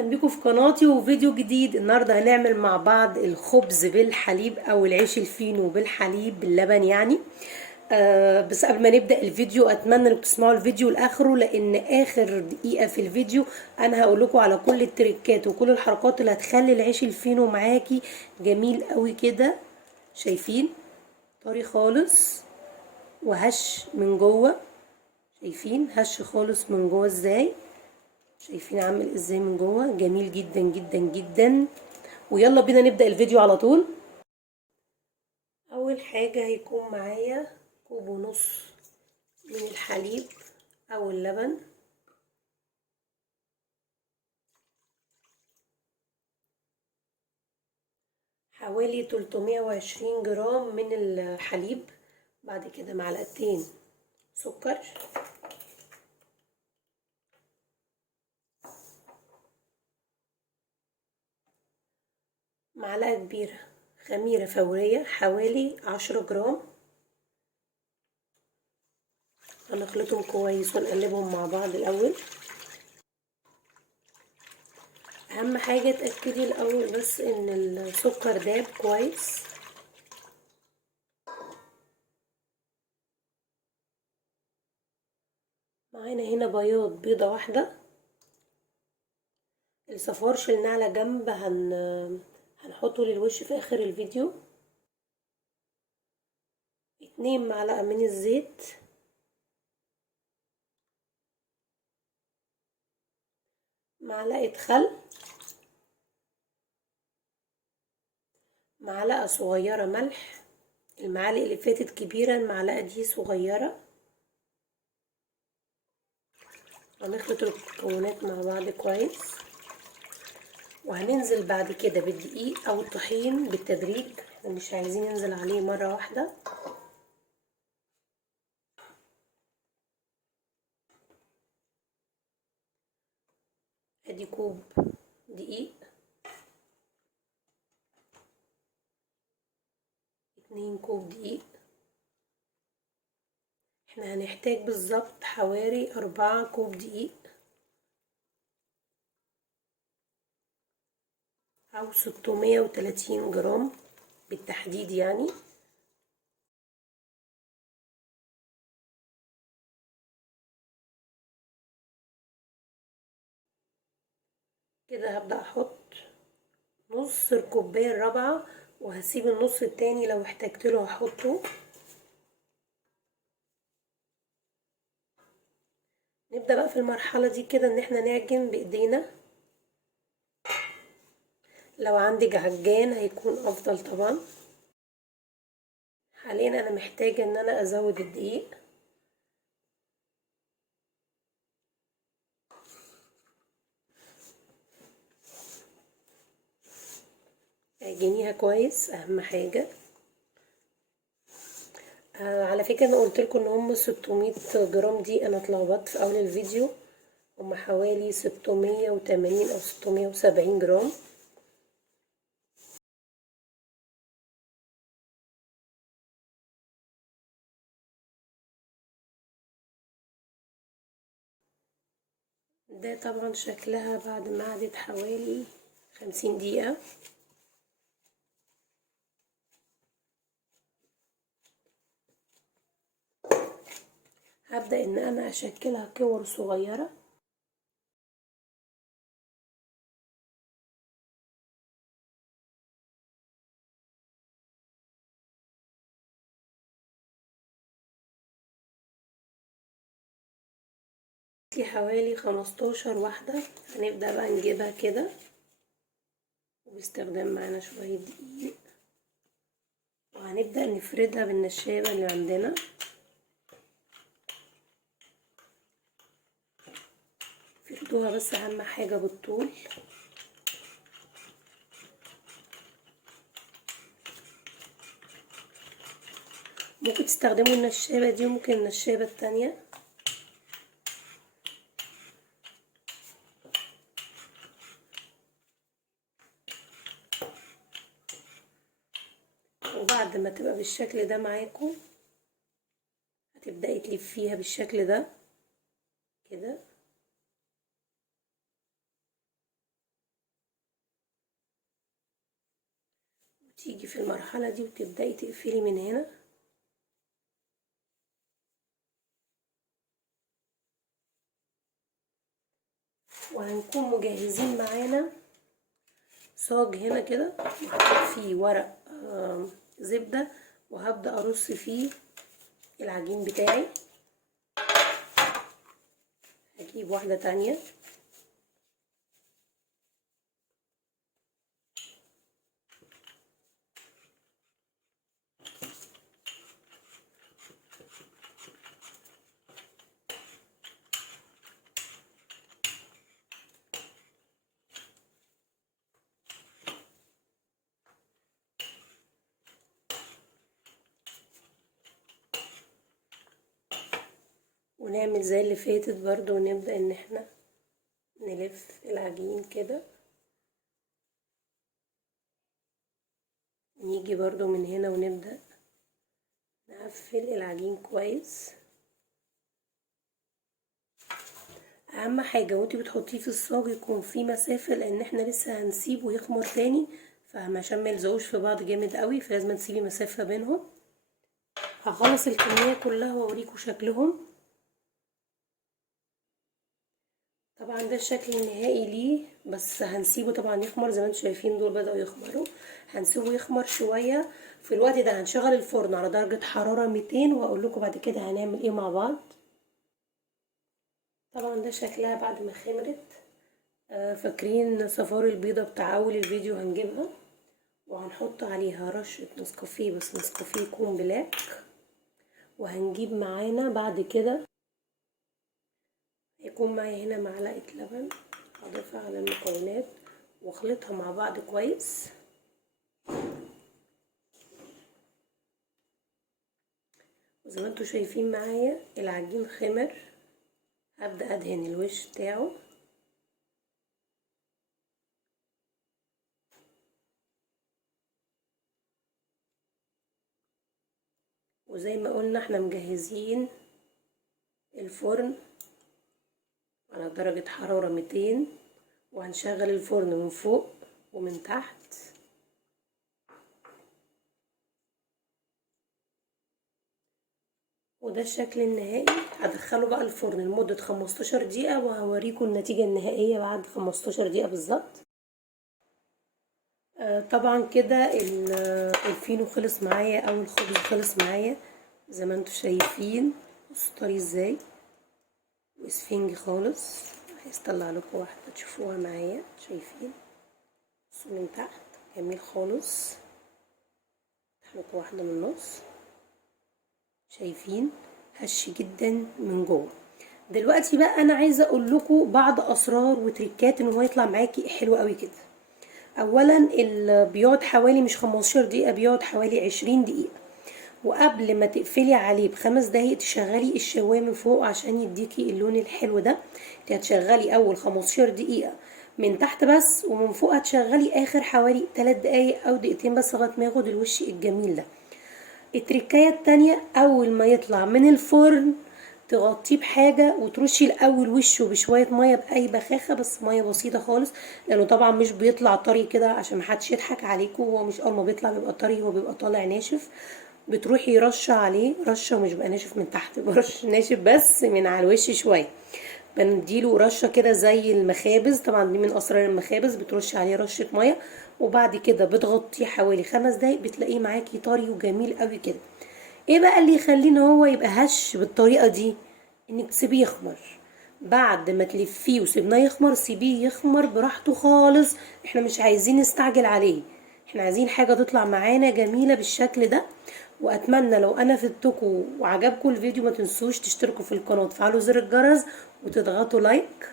اهلا بيكم في قناتي وفيديو جديد. النهارده هنعمل مع بعض الخبز بالحليب او العيش الفينو بالحليب باللبن يعني. بس قبل ما نبدا الفيديو اتمنى انكم تسمعوا الفيديو لاخره، لان اخر دقيقه في الفيديو انا هقول لكم على كل التريكات وكل الحركات اللي هتخلي العيش الفينو معاكي جميل قوي كده. شايفين؟ طري خالص وهش من جوه. شايفين هش خالص من جوه ازاي؟ شايفين عامل ازاي من جوه؟ جميل جدا جدا جدا. ويلا بينا نبدأ الفيديو على طول. اول حاجة هيكون معايا كوب ونص من الحليب او اللبن، حوالي 320 جرام من الحليب. بعد كده معلقتين سكر، معلقة كبيرة خميرة فورية حوالي 10 جرام. هنخلطهم كويس ونقلبهم مع بعض الاول. اهم حاجة اتأكدي الاول بس ان السكر داب كويس. معانا هنا بياض بيضة واحدة، الصفار شلناه على جنب، هنحطه للوش في اخر الفيديو. 2 معلقة من الزيت، معلقة خل، معلقة صغيرة ملح. المعالق اللي فاتت كبيرة، المعلقة دي صغيرة. هنخلط المكونات مع بعض كويس، وهننزل بعد كده بالدقيق او الطحين بالتدريج، احنا مش عايزين ننزل عليه مرة واحدة. ادي كوب دقيق، 2 كوب دقيق. احنا هنحتاج بالظبط حوالي 4 كوب دقيق او 630 جرام بالتحديد يعني. كده هبدأ احط نص الكوباية الرابعة، وهسيب النص التاني لو احتجت له هحطه. نبدأ بقى في المرحلة دي كده ان احنا نعجن بايدينا. لو عندك عجان هيكون افضل طبعا. حاليا انا محتاجة ان انا ازود الدقيق. اعجنيها كويس اهم حاجة. على فكرة انا قلت لكم ان هم 600 جرام، دي انا اتلخبطت في اول الفيديو، هم حوالي 680 او 670 جرام. ده طبعا شكلها بعد ما قعدت حوالي 50 دقيقة. هبدأ ان انا اشكلها كور صغيرة. في حوالي 15 واحدة. هنبدأ بقى نجيبها كده وباستخدام معانا شوية دقيق، وهنبدأ نفردها بالنشابة اللي عندنا. فردوها بس اهم حاجة بالطول. ممكن تستخدموا النشابة دي وممكن النشابة التانية. وبعد ما تبقى بالشكل ده معاكم هتبدأي تلفيها بالشكل ده كده. تيجي في المرحلة دي وتبدأي تقفلي من هنا، وهنكون مجهزين معانا صاج هنا كده محطوط فيه ورق زبدة، وهبدأ ارص فيه العجين بتاعي. هجيب واحدة تانية ونعمل زي اللي فاتت برضو، ونبدأ ان احنا نلف العجين كده. نيجي برضو من هنا ونبدأ نقفل العجين كويس. اهم حاجة وانتي بتحطيه في الصاج يكون في مسافة، لان احنا لسه هنسيبه يخمر تاني، عشان ما يلزقوش في بعض جامد قوي، فلازم تسيبي مسافة بينهم. هخلص الكمية كلها واوريكم شكلهم. طبعا ده الشكل النهائي ليه، بس هنسيبه طبعا يخمر. زي ما انتم شايفين دول بدأوا يخمروا، هنسيبه يخمر شوية. في الوقت ده هنشغل الفرن على درجة حرارة 200، واقول لكم بعد كده هنعمل ايه مع بعض. طبعا ده شكلها بعد ما خمرت. فاكرين صفار البيضة بتاع اول الفيديو؟ هنجيبها وهنحط عليها رشة نسكافيه، بس نسكافيه يكون بلاك. وهنجيب معانا بعد كده، يكون معايا هنا معلقة لبن، هضيفها على المكونات واخلطها مع بعض كويس. وزي ما انتوا شايفين معايا العجين خمر، هبدأ ادهن الوش بتاعه. وزي ما قلنا احنا مجهزين الفرن على درجة حرارة 200، وهنشغل الفرن من فوق ومن تحت. وده الشكل النهائي. هدخله بقى الفرن لمدة 15 دقيقة، وهوريكم النتيجة النهائية بعد 15 دقيقة بالظبط. طبعا كده الفينو خلص معايا، او الخبز خلص معايا زي ما انتوا شايفين. بصوا طري ازاي واسفنجي خالص. عايز اطلع لكم واحده تشوفوها معايا. شايفين؟ بصوا من تحت جميل خالص. افتح لكم واحده من النص. شايفين؟ هش جدا من جوه. دلوقتي بقى انا عايزه اقول لكم بعض اسرار وتريكات ان هو يطلع معاكي حلو قوي كده. اولا بيقعد حوالي مش 15 دقيقه، بيقعد حوالي 20 دقيقه. وقبل ما تقفلي عليه ب5 دقايق تشغلي الشوايه من فوق عشان يديكي اللون الحلو ده. انت هتشغلي اول 15 دقيقه من تحت بس، ومن فوق هتشغلي اخر حوالي 3 دقايق او دقيقتين بس لغايه ما ياخد الوش الجميل ده. التركايه التانية، اول ما يطلع من الفرن تغطيه بحاجه وترشي الاول وشه بشويه ميه باي بخاخه، بس ميه بسيطه خالص، لانه طبعا مش بيطلع طري كده عشان محدش يضحك عليكم. هو مش اول ما بيطلع بيبقى طري، هو بيبقى طالع ناشف. بتروحي رشه عليه رشه، ومش بقى ناشف من تحت، برش ناشف بس من على الوش شويه. بنديله رشه كده زي المخابز، طبعا دي من اسرار المخابز. بترشي عليه رشه ميه، وبعد كده بتغطيه حوالي 5 دقايق، بتلاقيه معاكي طري وجميل قوي كده. ايه بقى اللي يخليه ان هو يبقى هش بالطريقه دي؟ انك تسيبيه يخمر. بعد ما تلفيه وسيبناه يخمر، سيبيه يخمر براحته خالص. احنا مش عايزين نستعجل عليه، احنا عايزين حاجه تطلع معانا جميله بالشكل ده. واتمنى لو انا فدتكم وعجبكم الفيديو ما تنسوش تشتركوا في القناه وتفعلوا زر الجرس وتضغطوا لايك.